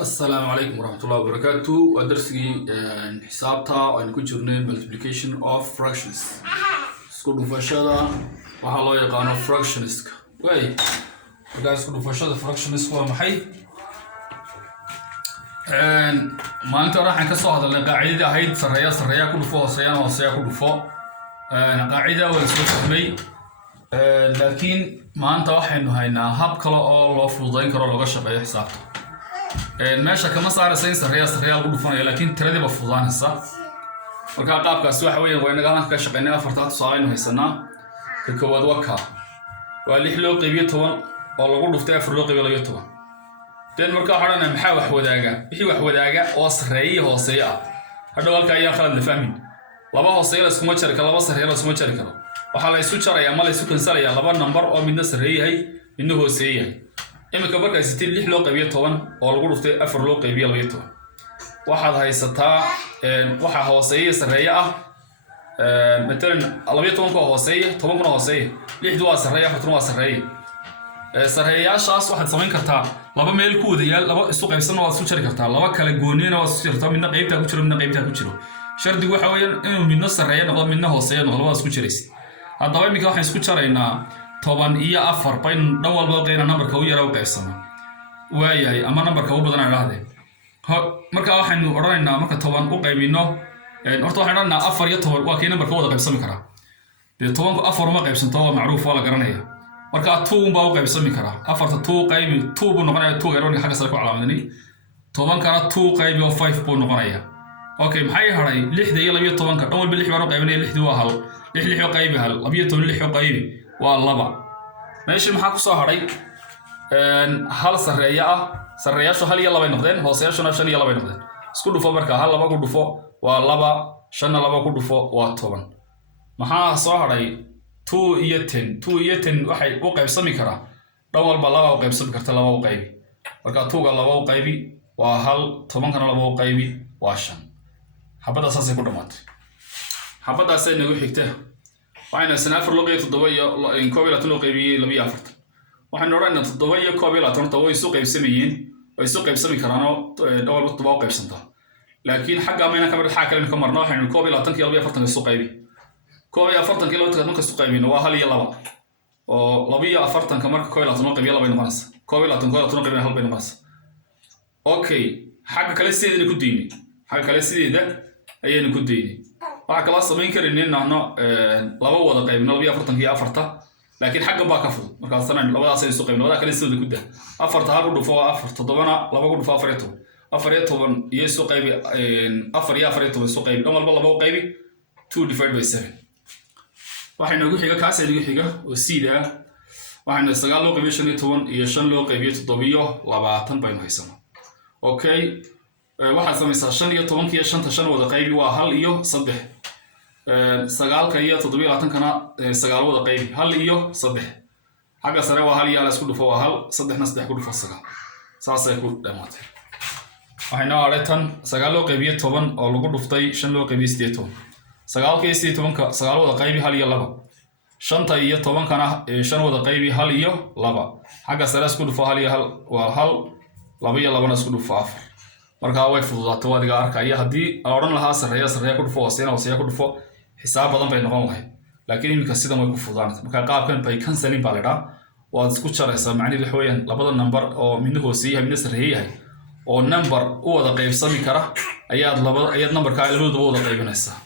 السلام عليكم ورحمة الله وبركاته ودرسي حسابتا وأن كجرنا multiplication of fractions سكول فشلة وحلا يقانا fractions وي وقاعد سكول فشلة fractions هو محي ما أنت راح نكسر هذا القاعدة هاي سرية كل فوق سرية كل فوق قاعدة والسلوك لكن ما أنت راح إنه هينا هب كلا الله فوضين كلا لغة شقية حسابته meesha kama saaraysan sarreeya lagu dhufanaya laakiin tiradii ba fududaanaysa marka qaabkaas waxa weeyaan waa inaga halka ka shaqeynay afarta tusaale inuu haysanaa ka koowaad waa 6 loo qaybiyo 10 oo lagu dhuftay 4 loo qaybiyo 12 tan marka xorana maxaa wax wadaaga oo sarreeya hooseeya hadda halka ayaa khalad la fahmin laba hooseeya isku ma jari karo laba sarreeya isku ma jari karo waxa la isu jaraya ma la isu kansalaya laba number oo midna sarreeyahay midna hooseeyahay imika marka ay 6 loo qaybiyo 10 oo lagu dhuftay 4 loo qaybiyo 12 waxaad haysataa waxa hooseeya sareeya ah matalan 12 ka hooseeya 10 ka hooseeya 6 waa sareeya 4 waa sareeya sareeyaashaas waxaad samayn kartaa laba meel ku wada yaal laba isu qaybsan oo isku jari kartaa laba kala goonina oo isku jirta midna qaybta ku jiro midna qaybta ku jiro shardigu waxa weeyaan inuu midna sareeya noqdo midna hooseeya noqdo waa isku jiraysi haddaba imika waxaan isku jaraynaa 10 iyo 4 bayn dhan walba qeyna numberka u yaraw qaybsano waayahay ama numberka u badan raadeen marka waxaanu oranaynaa marka 10 u qaybino horta waxaan oranaynaa 4 iyo 10 waa kee numberka wada qaybsami kara 10 4 ma qaybsanto waa macruuf waa la garanaya marka 2 baa u qaybsami kara 4 2 qaybi 2 buu noqonayaa 2 garoon xagga sare ku calaamadani 10 kana 2 qaybi oo 5 buu noqonayaa okay maxay haray 6 iyo 12 ka dhan walba 6 baan u qaybinay 6 waa hal 6 qaybi hal 12 qaybi waa laba meeshii maxaa ku soo haray hal sareeyaashu hal iyo laba noqdeen hooseyaashuna 5 iyo 2 noqdeen isku dhufo marka hal laba ku dhufo waa laba 5 laba ku dhufo waa 10 maxaa soo haray 2 iyo 10 waxay u qaybsami karaa dhan walba laba u qaybsami karta laba u qaybi marka 2 ga laba u qaybi waa hal 10 kana laba u qaybi waa 5 xabadaas ay ku dhamaatay xabadaas ay nagu xigtay waxayna sanaafar loo qeybiyay 7 iyo 12 loo qeybiyay 24 waxaan oranaynaa 7 iyo 12 way soo qaybsamayeen way soo qaybsami karaan oo dhawal 7 u qaybsanta laakiin xagga ma inaan ka barxaa kale ka marno waxaan 12 iyo 24 soo qaybi 12 iyo 24 marka soo qaybino waa hal iyo laba oo 24 marka 12 loo qaybiyo laba noqonaysa 12 loo qaybiyo hal bay noqonaysa okay xagga kale sideedana ku diini xagga kale sideeda ayayna ku diini waxa kala samayn karinay naano laba wada qaybno 24 iyo 4 laakiin xagga baa ka fudud marka sanad labadaas ay soo qaybno wada kale sidoo ku daa 4 hal u dhufo 4 7na laba ku dhufo 4 iyo soo qaybi 4 iyo 4 soo qaybi dhan walba laba u qaybi 2 divided by 7 waxay nagu xiga kaas ay nagu xiga oo siida waxayna 9 loo qaybiyo 15 iyo 5 loo qaybiyo 7 iyo 20 baynu haysanaa okay waxaad samaysaa 5 iyo 10 iyo 5 wada qaybi waa hal iyo 3 sagaalka iyo 27 kana 9 wada qaybi hal iyo 3 xagga sare waa hal iyo la isku dhufo waa hal 3 na 3 ku dhufo 9 saas ay ku dhamaatay waxayna areetan 9 loo qaybiyo 10 oo lagu dhuftay 5 loo qaybiyo 18 sagaalka iyo 18 ka 9 wada qaybi hal iyo 2 5 iyo 10 kana 5 wada qaybi hal iyo 2 xagga sare isku dhufo hal iyo hal waa hal 2 iyo 2 na isku dhufo 4 marka way fududaato wadiga arkaya hadii oran lahaa sareeya ku dhufo hooseeya ku dhufo xisaab badan bay noqon lahayd laakiin imika sidan way ku fududaanaysaa marka qaabkan bay canceling baa leedahay waad isku jaraysaa macnaheedu waxa weeyaan labada number oo midna hooseeya midna sareeyahay oo number u wada qaybsami kara ayaad numberka labadooda wada qaybinaysaa